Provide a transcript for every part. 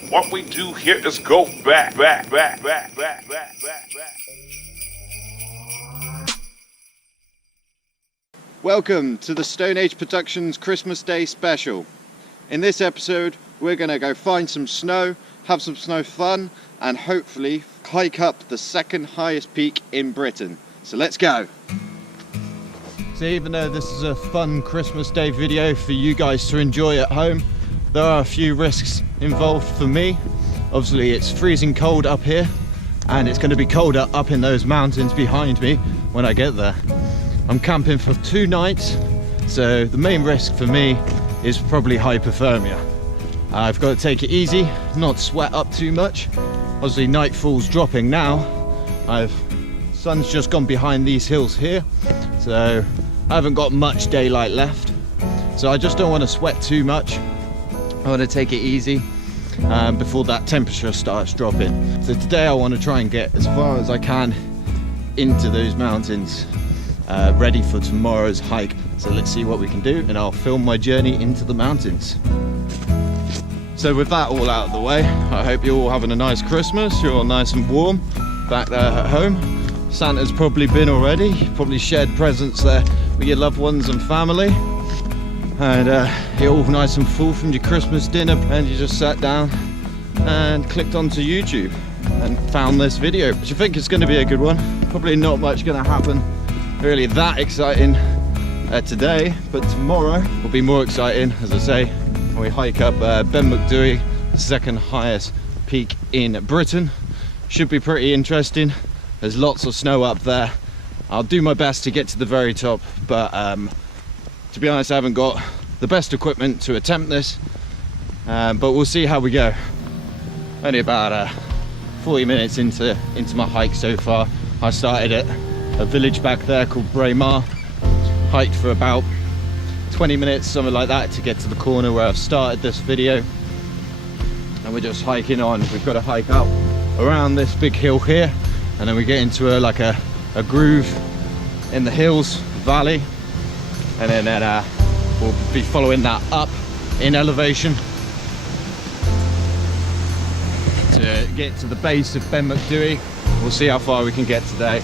What we do here is go back. Welcome to the Stone Age Productions Christmas Day special. In this episode, we're going to go find some snow, have some snow fun, and hopefully hike up the second highest peak in Britain. So let's go. So even though this is a fun Christmas Day video for you guys to enjoy at home, there are a few risks involved for me. Obviously it's freezing cold up here, and it's going to be colder up in those mountains behind me when I get there. I'm camping for 2 nights, so the main risk for me is probably hypothermia. I've got to take it easy, not sweat up too much. Obviously nightfall's dropping now. Sun's just gone behind these hills here, so I haven't got much daylight left. So I just don't want to sweat too much. I want to take it easy before that temperature starts dropping. So today I want to try and get as far as I can into those mountains, ready for tomorrow's hike. So let's see what we can do, and I'll film my journey into the mountains. So with that all out of the way, I hope you're all having a nice Christmas. You're all nice and warm back there at home. Santa's probably been already. You've probably shared presents there with your loved ones and family. And you're all nice and full from your Christmas dinner, and you just sat down and clicked onto YouTube and found this video, which I think is going to be a good one. Probably not much going to happen really that exciting today, but tomorrow will be more exciting, as I say, when we hike up Ben Macdui, the second highest peak in Britain. Should be pretty interesting. There's lots of snow up there. I'll do my best to get to the very top, but to be honest, I haven't got the best equipment to attempt this, but we'll see how we go. Only about 40 minutes into my hike so far. I started at a village back there called Braemar, hiked for about 20 minutes, something like that, to get to the corner where I've started this video, and we're just hiking on. We've got to hike up around this big hill here, and then we get into a groove in the hills valley, and then we'll be following that up in elevation to get to the base of Ben Macdui. We'll see how far we can get today.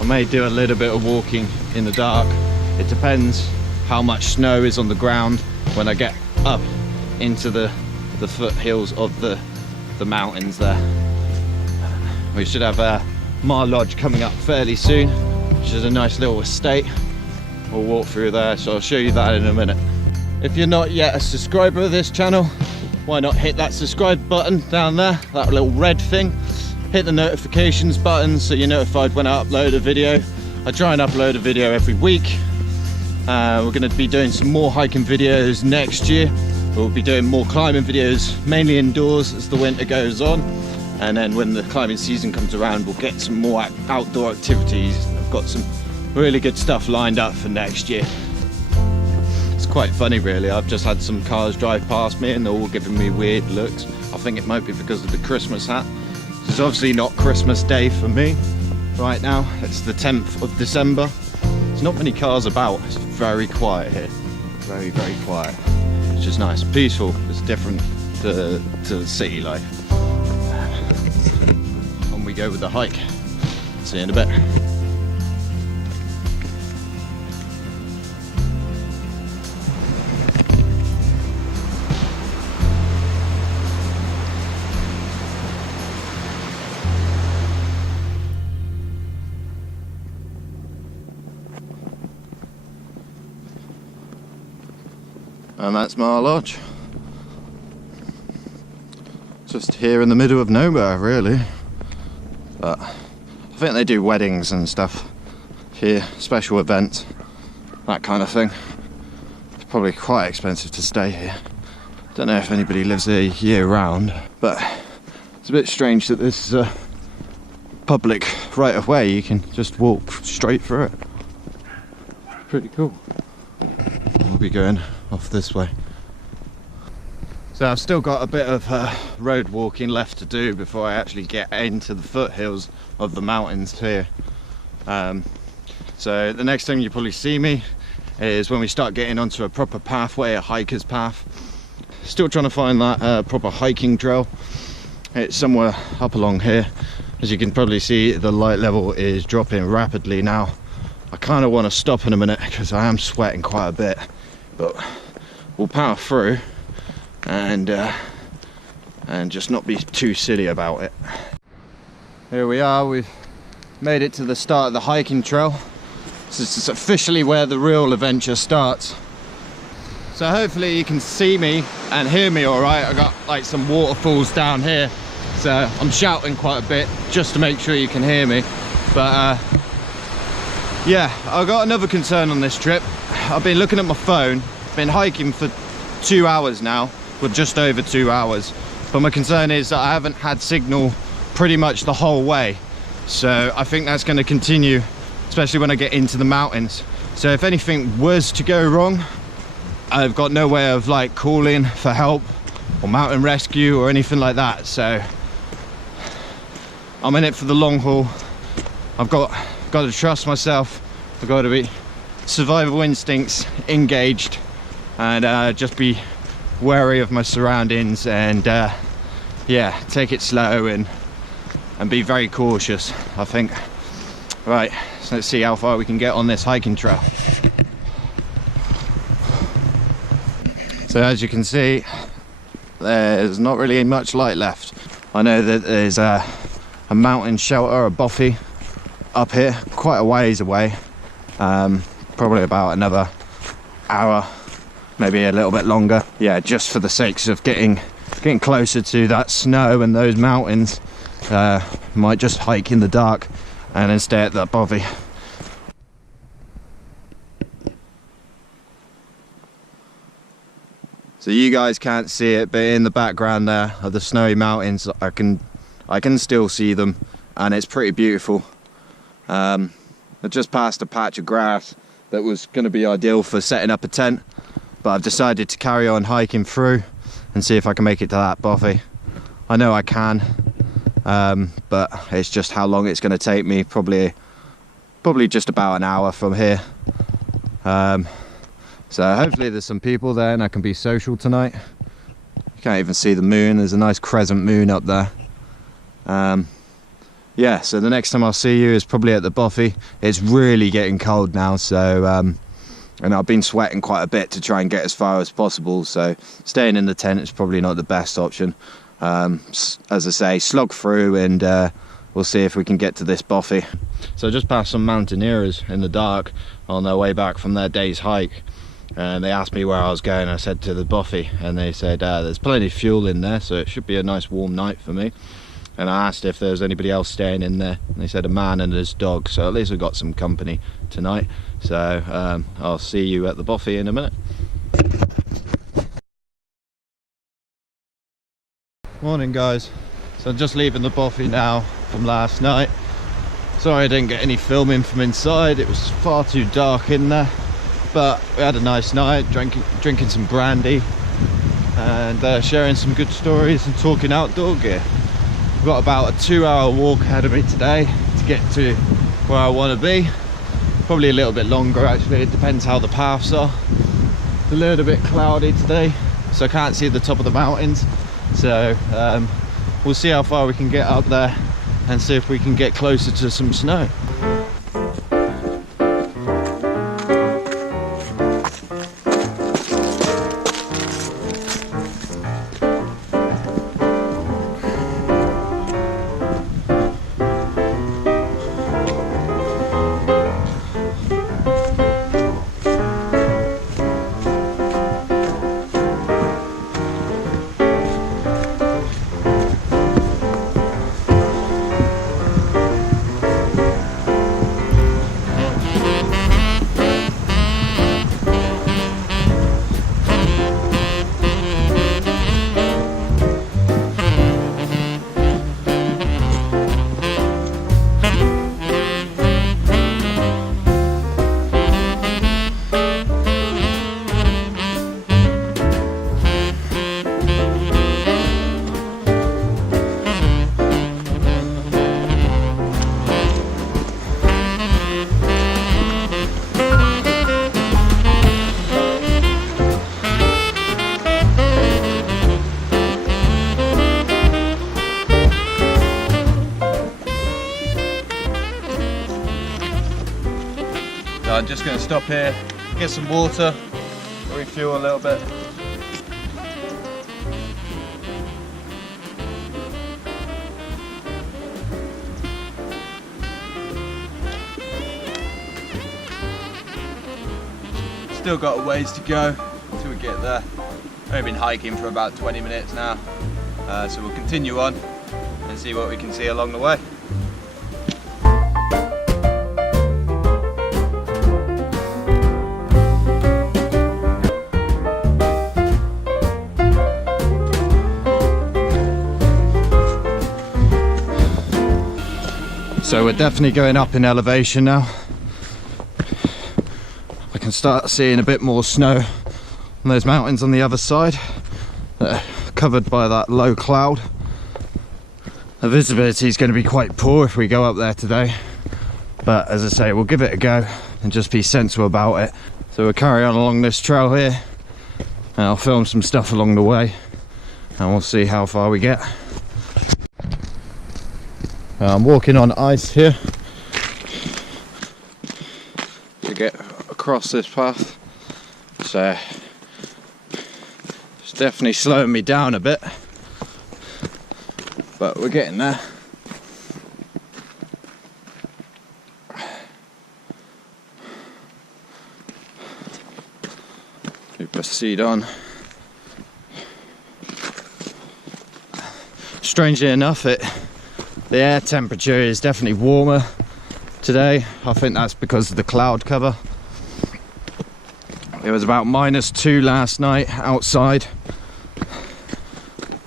I may do a little bit of walking in the dark. It depends how much snow is on the ground when I get up into the foothills of the mountains there. We should have Mar Lodge coming up fairly soon, which is a nice little estate. We'll walk through there, so I'll show you that in a minute. If you're not yet a subscriber of this channel, why not hit that subscribe button down there, that little red thing. Hit the notifications button so you're notified when I upload a video. I try and upload a video every week. We're going to be doing some more hiking videos next year. We'll be doing more climbing videos, mainly indoors as the winter goes on. And then when the climbing season comes around, we'll get some more outdoor activities. I've got some really good stuff lined up for next year. It's quite funny really. I've just had some cars drive past me and they're all giving me weird looks. I think it might be because of the Christmas hat. It's obviously not Christmas Day for me right now. It's the 10th of December. There's not many cars about. It's very quiet here. Very, very quiet. It's just nice. Peaceful. It's different to the city life. On we go with the hike. See you in a bit. And that's Mar Lodge. Just here in the middle of nowhere, really. But I think they do weddings and stuff here, special events, that kind of thing. It's probably quite expensive to stay here. Don't know if anybody lives here year round, but it's a bit strange that this is a public right of way. You can just walk straight through it. Pretty cool. We'll be going off this way. So I've still got a bit of road walking left to do before I actually get into the foothills of the mountains here. So the next time you probably see me is when we start getting onto a proper pathway, a hiker's path. still trying to find that proper hiking trail. It's somewhere up along here. As you can probably see, the light level is dropping rapidly now. I kind of want to stop in a minute because I am sweating quite a bit, but we'll power through and just not be too silly about it. Here we are, we've made it to the start of the hiking trail. So this is officially where the real adventure starts. So hopefully you can see me and hear me all right. I got like some waterfalls down here, so I'm shouting quite a bit just to make sure you can hear me. But yeah, I've got another concern on this trip. I've been looking at my phone, been hiking for 2 hours now, well just over 2 hours. But my concern is that I haven't had signal pretty much the whole way. So I think that's going to continue, especially when I get into the mountains. So if anything was to go wrong, I've got no way of like calling for help or mountain rescue or anything like that. So I'm in it for the long haul. I've got to trust myself. I've got to be survival instincts engaged, and just be wary of my surroundings, and yeah, take it slow and be very cautious, I think. Right, so let's see how far we can get on this hiking trail. So as you can see, there's not really much light left. I know that there's a mountain shelter, a bothy up here, quite a ways away, probably about another hour, maybe a little bit longer. Yeah, just for the sakes of getting closer to that snow and those mountains, might just hike in the dark and then stay at that bothy. So you guys can't see it, but in the background there are the snowy mountains. I can still see them, and it's pretty beautiful. I just passed a patch of grass that was going to be ideal for setting up a tent, but I've decided to carry on hiking through and see if I can make it to that bothy. I know I can, but it's just how long it's going to take me. Probably just about an hour from here. So hopefully there's some people there and I can be social tonight. You can't even see the moon. There's a nice crescent moon up there. Yeah, so the next time I'll see you is probably at the bothy. It's really getting cold now, so and I've been sweating quite a bit to try and get as far as possible, so staying in the tent is probably not the best option. As I say, slog through, and we'll see if we can get to this bothy. So I just passed some mountaineers in the dark on their way back from their day's hike, and they asked me where I was going. I said to the bothy, and they said there's plenty of fuel in there, so it should be a nice warm night for me. And I asked if there was anybody else staying in there, and they said a man and his dog, so at least we've got some company tonight. So I'll see you at the bothy in a minute. Morning guys, so I'm just leaving the bothy now from last night. Sorry I didn't get any filming from inside, it was far too dark in there, but we had a nice night, drinking some brandy and sharing some good stories and talking outdoor gear. I've got about a 2-hour walk ahead of me today to get to where I want to be. Probably a little bit longer actually, it depends how the paths are. It's a little bit cloudy today, so I can't see the top of the mountains. So we'll see how far we can get up there and see if we can get closer to some snow. I'm just going to stop here, get some water, refuel a little bit. Still got a ways to go until we get there. We've been hiking for about 20 minutes now, so we'll continue on and see what we can see along the way. So we're definitely going up in elevation now. I can start seeing a bit more snow on those mountains on the other side that are covered by that low cloud. The visibility is going to be quite poor if we go up there today, but as I say, we'll give it a go and just be sensible about it. So we'll carry on along this trail here and I'll film some stuff along the way and we'll see how far we get. I'm walking on ice here to get across this path, so it's definitely slowing me down a bit, but we're getting there. We proceed on. Strangely enough, the air temperature is definitely warmer today. I think that's because of the cloud cover. It was about -2 last night outside.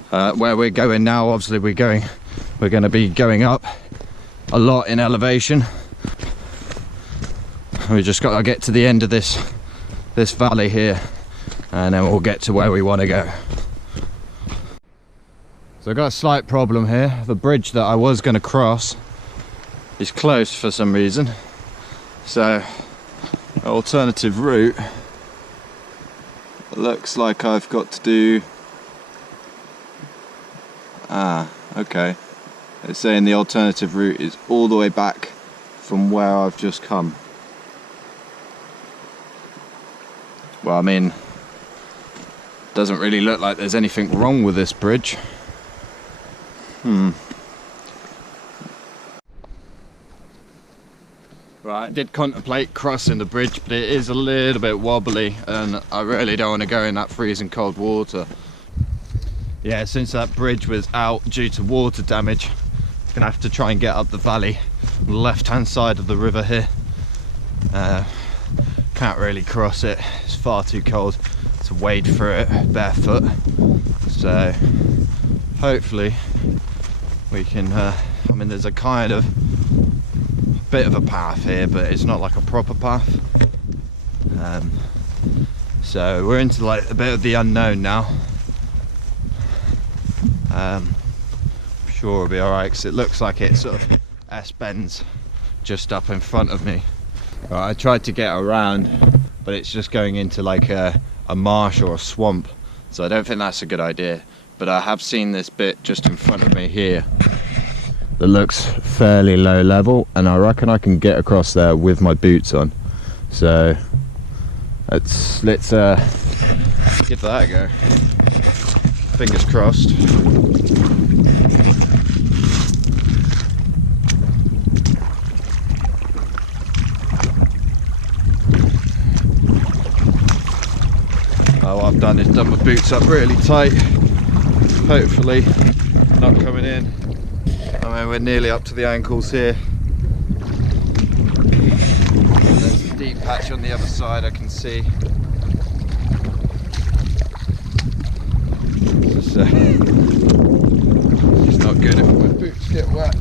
Where we're going now, obviously we're going to be going up a lot in elevation. We just got to get to the end of this valley here and then we'll get to where we want to go. So I've got a slight problem here. The bridge that I was going to cross is closed for some reason. So, alternative route, it looks like I've got to do... okay. It's saying the alternative route is all the way back from where I've just come. Well, I mean, doesn't really look like there's anything wrong with this bridge. Right, I did contemplate crossing the bridge, but it is a little bit wobbly and I really don't want to go in that freezing cold water. Yeah, since that bridge was out due to water damage, I'm gonna have to try and get up the valley on the left hand side of the river here. Can't really cross it, it's far too cold to wade through it barefoot, so hopefully we can, I mean there's a kind of bit of a path here, but it's not like a proper path. So we're into like a bit of the unknown now. I'm sure it'll be alright because it looks like it sort of S-bends just up in front of me. Right, I tried to get around, but it's just going into like a marsh or a swamp, so I don't think that's a good idea. But I have seen this bit just in front of me here that looks fairly low level, and I reckon I can get across there with my boots on. So let's give that a go. Fingers crossed. What I've done is done my boots up really tight, hopefully not coming in. I mean, we're nearly up to the ankles here. There's a deep patch on the other side I can see. It's not good if my boots get wet.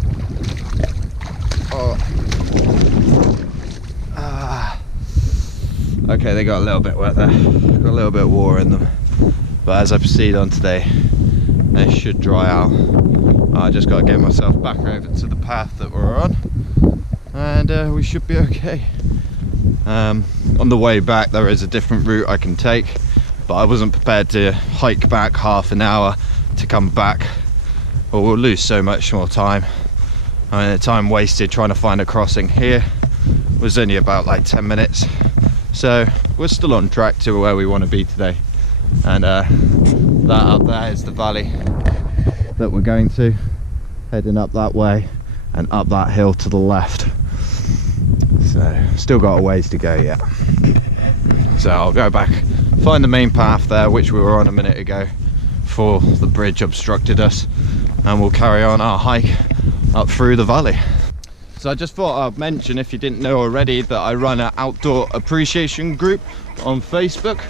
Okay, they got a little bit wet there. Got a little bit of water in them. But as I proceed on today, they should dry out. I just got to get myself back over to the path that we're on, and we should be okay. On the way back there is a different route I can take, but I wasn't prepared to hike back half an hour to come back, or we'll lose so much more time. I mean, the time wasted trying to find a crossing here was only about like 10 minutes. So we're still on track to where we want to be today. And that up there is the valley that we're going to, heading up that way and up that hill to the left. So still got a ways to go yet. So I'll go back, find the main path there, which we were on a minute ago, before the bridge obstructed us, and we'll carry on our hike up through the valley. So I just thought I'd mention, if you didn't know already, that I run an outdoor appreciation group on Facebook.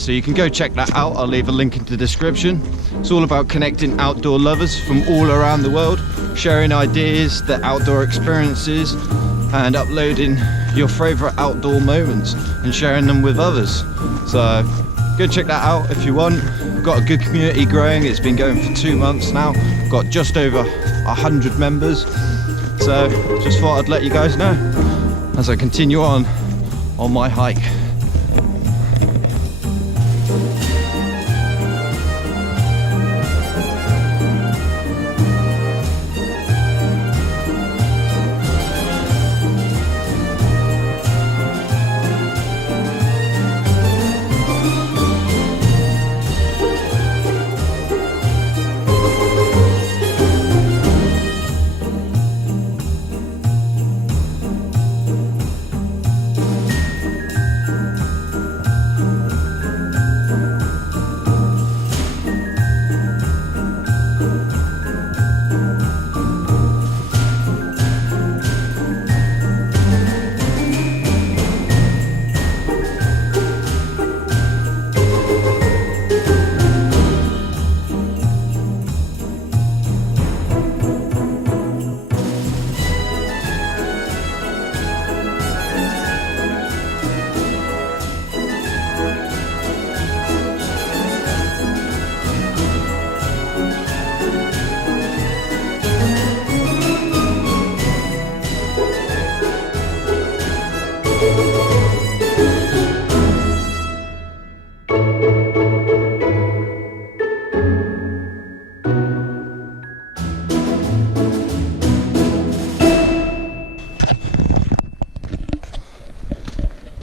So you can go check that out. I'll leave a link in the description. It's all about connecting outdoor lovers from all around the world, sharing ideas, their outdoor experiences, and uploading your favourite outdoor moments and sharing them with others. So go check that out if you want. We've got a good community growing. It's been going for 2 months now. We've got just over 100 members. So just thought I'd let you guys know as I continue on my hike.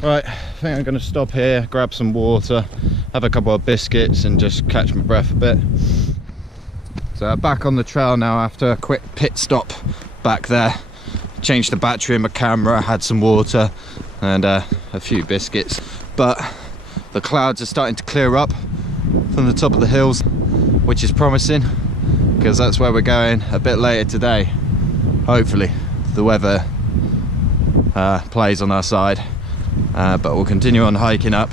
Right, I think I'm going to stop here, grab some water, have a couple of biscuits and just catch my breath a bit. So back on the trail now after a quick pit stop back there. Changed the battery in my camera, had some water and a few biscuits. But the clouds are starting to clear up from the top of the hills, which is promising because that's where we're going a bit later today. Hopefully the weather plays on our side. But we'll continue on hiking up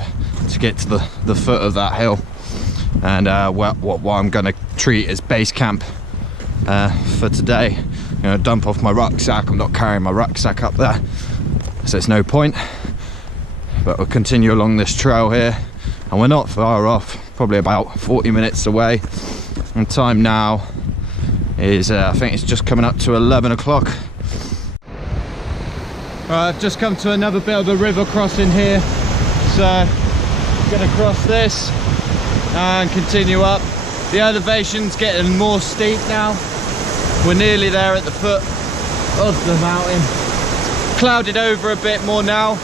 to get to the foot of that hill, and what I'm going to treat as base camp for today. I'm going to dump off my rucksack. I'm not carrying my rucksack up there, so it's no point. But we'll continue along this trail here, and we're not far off, probably about 40 minutes away. And time now is I think it's just coming up to 11 o'clock. Right, I've just come to another bit of a river crossing here, so I'm going to cross this and continue up. The elevation's getting more steep now. We're nearly there at the foot of the mountain. Clouded over a bit more now,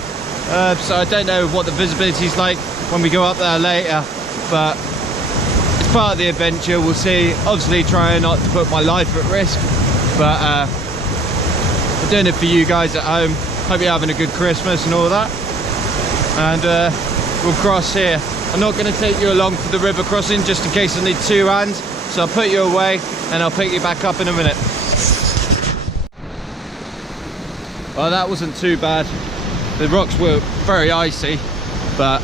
so I don't know what the visibility's like when we go up there later, but it's part of the adventure. We'll see. Obviously trying not to put my life at risk, but I'm doing it for you guys at home. Hope you're having a good Christmas and all that. And we'll cross here. I'm not going to take you along for the river crossing just in case I need two hands. So I'll put you away and I'll pick you back up in a minute. Well, that wasn't too bad. The rocks were very icy, but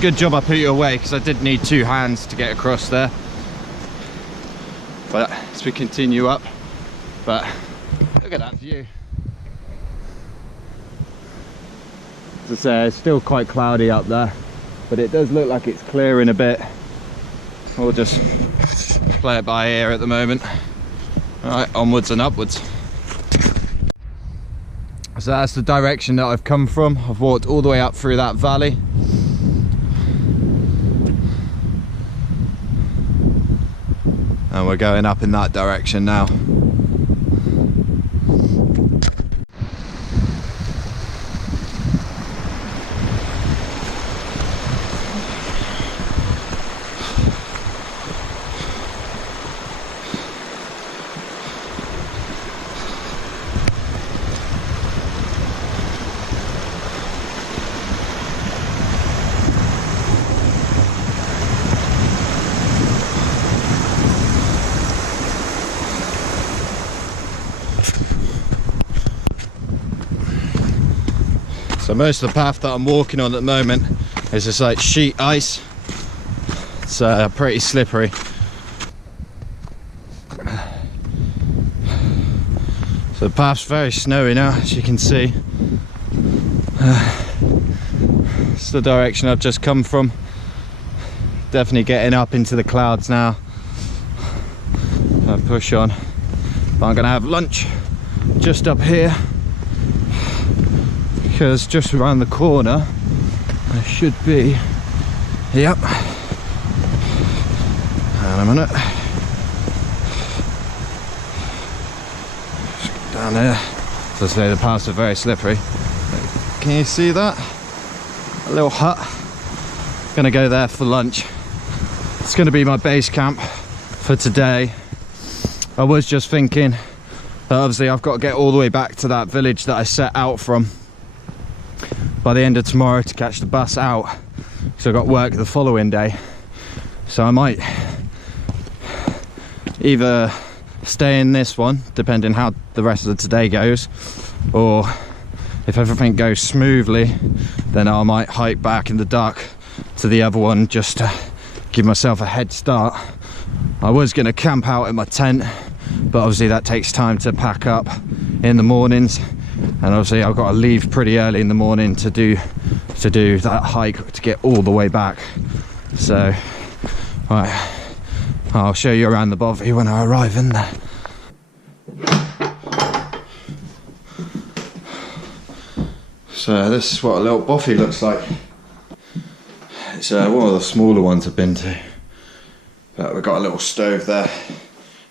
good job I put you away because I did need two hands to get across there. But as we continue up, but look at that view. As I say, it's still quite cloudy up there, but it does look like it's clearing a bit. We'll just play it by ear at the moment. Alright, onwards and upwards. So that's the direction that I've come from. I've walked all the way up through that valley. And we're going up in that direction now. So most of the path that I'm walking on at the moment is just like sheet ice. It's pretty slippery. So the path's very snowy now, as you can see. It's the direction I've just come from. Definitely getting up into the clouds now. I push on. But I'm gonna have lunch just up here, because just around the corner there should be, yep, and a minute, down there. So I say the paths are very slippery. Can you see that? A little hut. Gonna go there for lunch. It's gonna be my base camp for today. I was just thinking that obviously I've got to get all the way back to that village that I set out from by the end of tomorrow to catch the bus out, because I've got work the following day. So I might either stay in this one, depending how the rest of the today goes, or if everything goes smoothly, then I might hike back in the dark to the other one just to give myself a head start. I was going to camp out in my tent, but obviously that takes time to pack up in the mornings, and obviously I've got to leave pretty early in the morning to do that hike to get all the way back. So right, I'll show you around the bothy when I arrive in there. So this is what a little bothy looks like. It's one of the smaller ones I've been to, but we've got a little stove there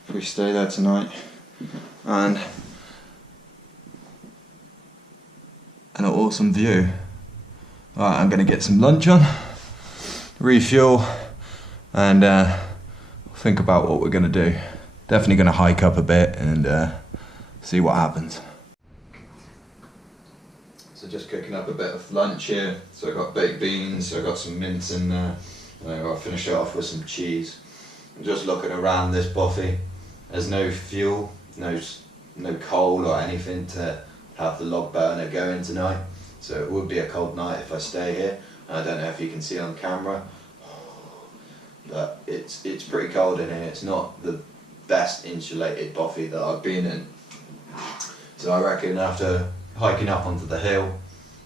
if we stay there tonight, and an awesome view. Right, I'm going to get some lunch on, refuel, and think about what we're going to do. Definitely going to hike up a bit and see what happens. So just cooking up a bit of lunch here. So I've got baked beans, so I've got some mince in there, and I've got to finish it off with some cheese. I'm just looking around this bothy. There's no fuel, no coal or anything to have the log burner going tonight. So it would be a cold night if I stay here. I don't know if you can see on camera, but it's pretty cold in here. It's not the best insulated bothy that I've been in. So I reckon after hiking up onto the hill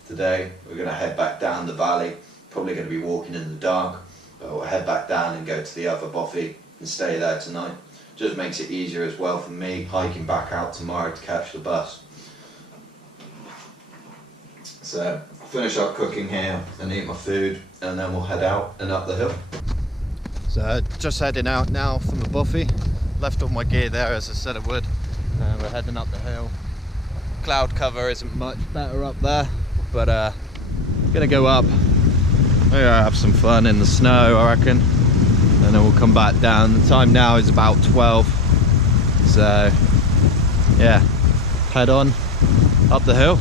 today, we're going to head back down the valley. Probably going to be walking in the dark, but we'll head back down and go to the other bothy and stay there tonight. Just makes it easier as well for me hiking back out tomorrow to catch the bus. So I'll finish up cooking here and eat my food, and then we'll head out and up the hill. So just heading out now from the bothy. Left all my gear there as I said I would, and we're heading up the hill. Cloud cover isn't much better up there, but gonna go up. We're gonna have some fun in the snow, I reckon, and then we'll come back down. The time now is about 12, so yeah, head on up the hill.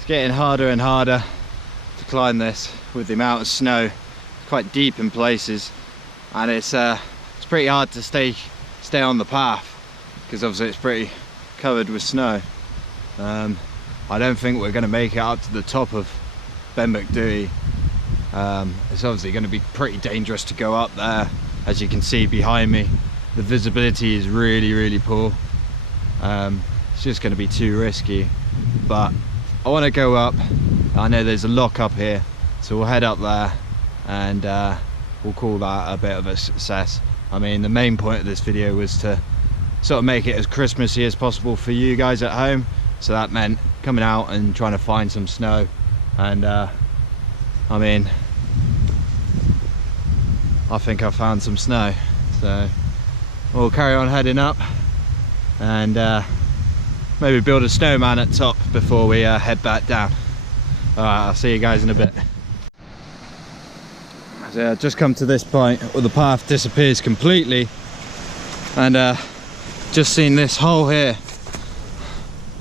It's getting harder and harder to climb this with the amount of snow. It's quite deep in places, and it's pretty hard to stay on the path because obviously it's pretty covered with snow. I don't think we're going to make it up to the top of Ben Macdui. It's obviously going to be pretty dangerous to go up there. As you can see behind me, the visibility is really poor. It's just going to be too risky, but I want to go up. I know there's a lock up here, so we'll head up there and we'll call that a bit of a success. I mean, the main point of this video was to sort of make it as Christmassy as possible for you guys at home, so that meant coming out and trying to find some snow. And I mean, I think I found some snow, so we'll carry on heading up and maybe build a snowman at top before we head back down. Alright, I'll see you guys in a bit. So I've just come to this point where the path disappears completely, and just seen this hole here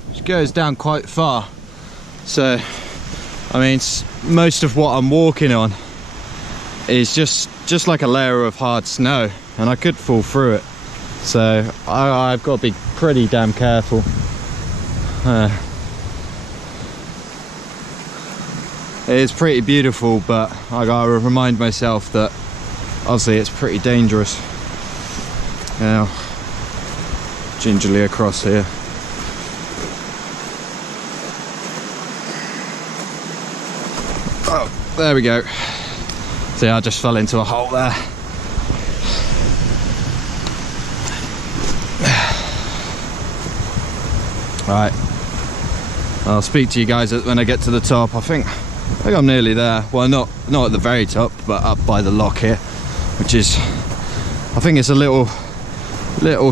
which goes down quite far. So I mean, most of what I'm walking on is just like a layer of hard snow, and I could fall through it, so I've got to be pretty damn careful. It is pretty beautiful, but I gotta remind myself that obviously it's pretty dangerous. Now, gingerly across here. Oh, there we go. See, I just fell into a hole there. Right, I'll speak to you guys when I get to the top. I think I'm nearly there. Well, not at the very top, but up by the lock here, which is, I think it's a little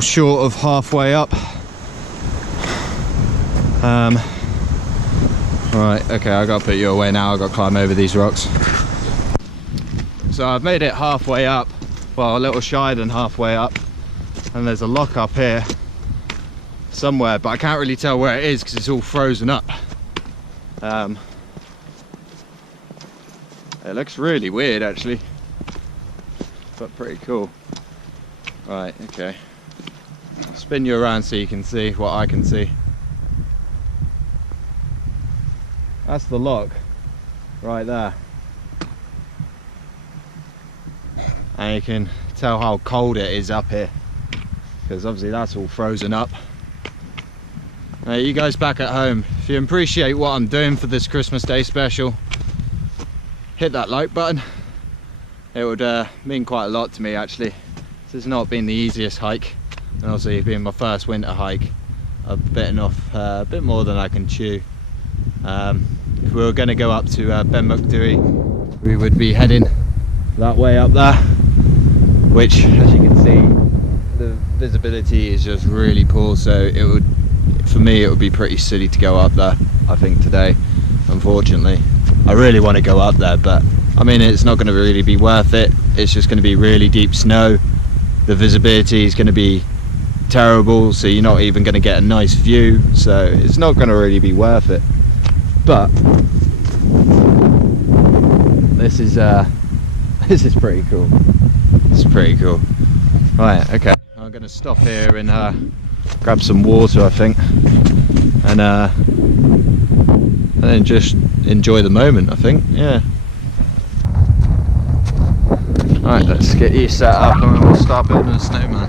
short of halfway up. Right, okay, I gotta put you away now. I gotta climb over these rocks. So I've made it halfway up, well, a little shy than halfway up, and there's a lock up here somewhere, but I can't really tell where it is because it's all frozen up. It looks really weird actually, but pretty cool. Right, okay, I'll spin you around so you can see what I can see. That's the lock right there, and you can tell how cold it is up here because obviously that's all frozen up. Now, you guys back at home, if you appreciate what I'm doing for this Christmas Day special, hit that like button. It would mean quite a lot to me actually. This has not been the easiest hike, and obviously being my first winter hike, I've bitten off a bit more than I can chew. If we were going to go up to Ben Macdui, we would be heading that way up there, which, as you can see, the visibility is just really poor, so it would, for me, it would be pretty silly to go up there, I think, today, unfortunately. I really want to go up there, but I mean, it's not going to really be worth it. It's just going to be really deep snow. The visibility is going to be terrible, so you're not even going to get a nice view, so it's not going to really be worth it. But this is pretty cool. It's pretty cool. Right, okay, I'm going to stop here and grab some water, I think, and then just enjoy the moment, I think. Yeah. Right, let's get you set up and then we'll start building a snowman.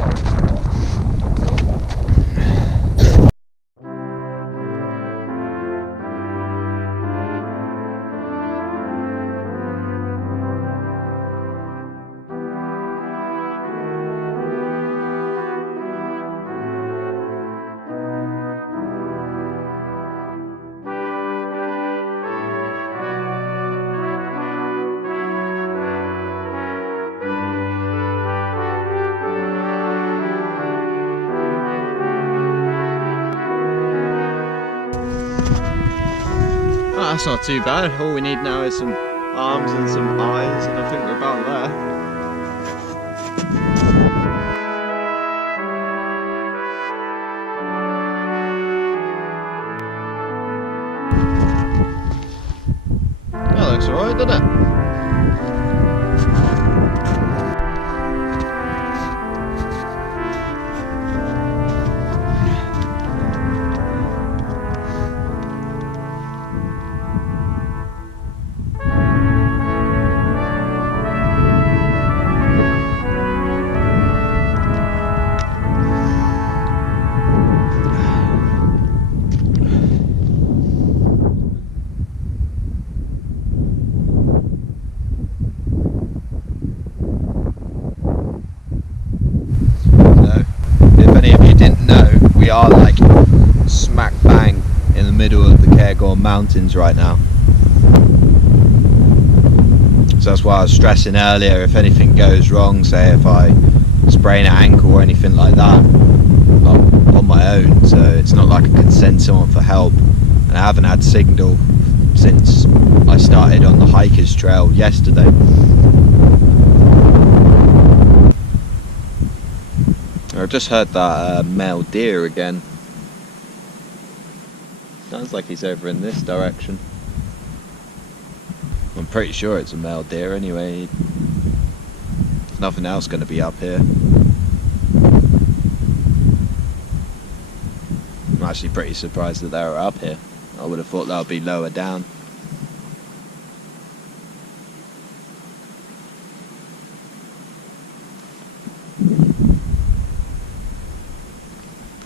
That's not too bad. All we need now is some arms and some eyes, and I think we're about there. doesn't it? We are like smack bang in the middle of the Cairngorms mountains right now. So that's why I was stressing earlier, if anything goes wrong, say if I sprain an ankle or anything like that, I'm on my own, so it's not like I can send someone for help. And I haven't had signal since I started on the hikers trail yesterday. I just heard that male deer again. Sounds like he's over in this direction. I'm pretty sure it's a male deer anyway. There's nothing else going to be up here. I'm actually pretty surprised that they were up here. I would have thought they would be lower down.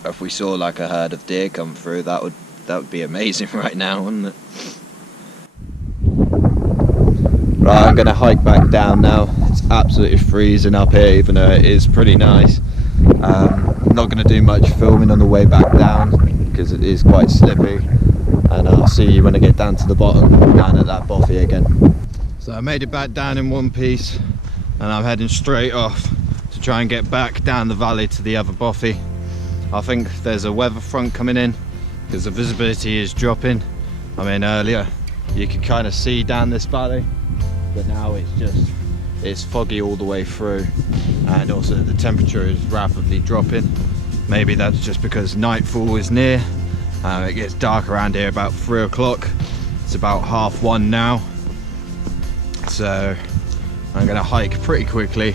If we saw like a herd of deer come through, that would be amazing right now, wouldn't it? Right, I'm gonna hike back down now. It's absolutely freezing up here, even though it is pretty nice. I'm not gonna do much filming on the way back down because it is quite slippy, and I'll see you when I get down to the bottom, down at that bothy again. So I made it back down in one piece, and I'm heading straight off to try and get back down the valley to the other bothy. I think there's a weather front coming in because the visibility is dropping. I mean, earlier you could kind of see down this valley, but now it's foggy all the way through, and also the temperature is rapidly dropping. Maybe that's just because nightfall is near. It gets dark around here about 3 o'clock. It's about 1:30 now, so I'm gonna hike pretty quickly,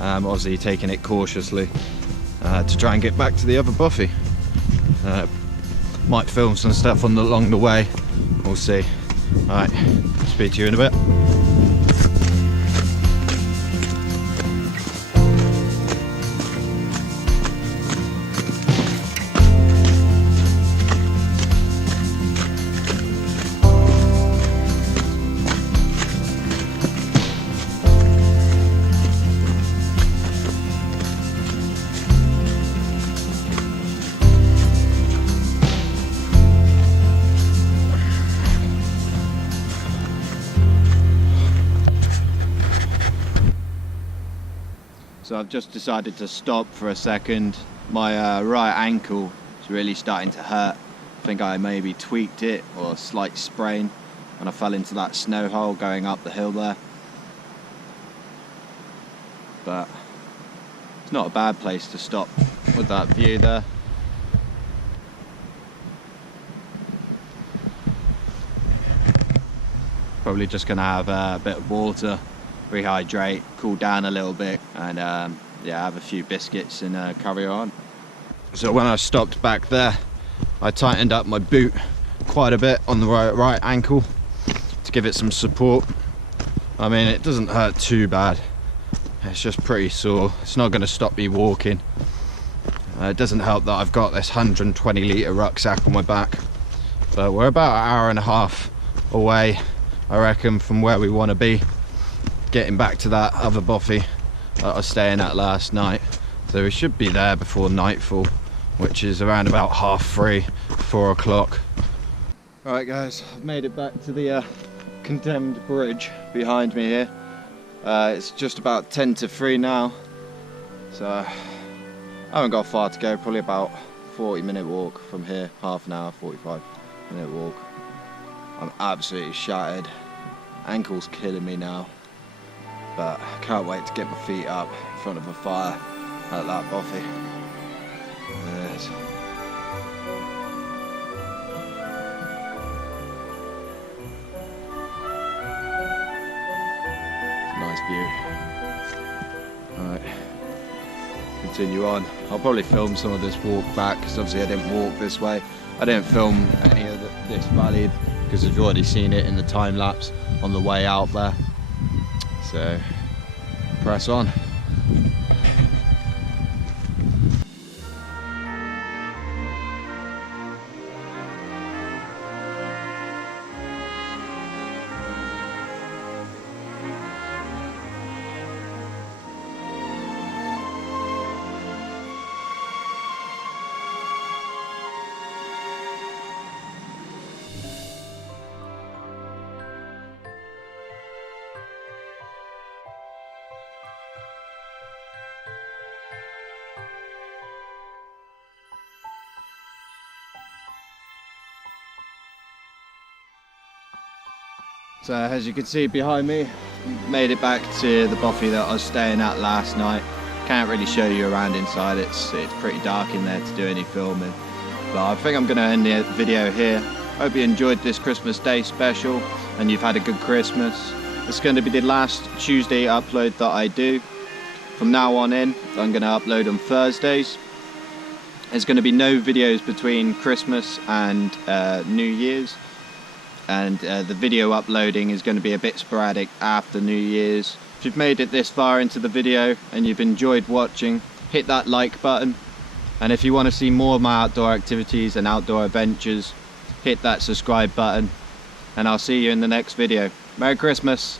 obviously taking it cautiously, to try and get back to the other bothy. Might film some stuff along the way, we'll see. Alright, speak to you in a bit. So I've just decided to stop for a second. My right ankle is really starting to hurt. I think I maybe tweaked it, or a slight sprain, when I fell into that snow hole going up the hill there. But it's not a bad place to stop with that view there. Probably just gonna have a bit of water, rehydrate, cool down a little bit, and yeah, have a few biscuits and carry on. So when I stopped back there, I tightened up my boot quite a bit on the right ankle to give it some support. I mean, it doesn't hurt too bad, it's just pretty sore. It's not going to stop me walking. It doesn't help that I've got this 120 litre rucksack on my back, but we're about an hour and a half away, I reckon, from where we want to be, getting back to that other bothy that I was staying at last night. So we should be there before nightfall, which is around about 3:30, 4 o'clock. Alright guys, I've made it back to the condemned bridge behind me here. It's just about 10 to 3 now, so I haven't got far to go, probably about 40-minute walk from here, half an hour, 45-minute walk. I'm absolutely shattered, ankle's killing me now, but I can't wait to get my feet up in front of a fire at that bothy. Yes. view. Alright, continue on. I'll probably film some of this walk back because obviously I didn't walk this way. I didn't film any of this valley because I've already seen it in the time lapse on the way out there. So press on. So as you can see behind me, made it back to the bothy that I was staying at last night. Can't really show you around inside, it's pretty dark in there to do any filming. But I think I'm going to end the video here. Hope you enjoyed this Christmas Day special and you've had a good Christmas. It's going to be the last Tuesday upload that I do. From now on in, I'm going to upload on Thursdays. There's going to be no videos between Christmas and New Year's. And the video uploading is going to be a bit sporadic after New Year's. If you've made it this far into the video and you've enjoyed watching, hit that like button. And if you want to see more of my outdoor activities and outdoor adventures, hit that subscribe button. And I'll see you in the next video. Merry Christmas!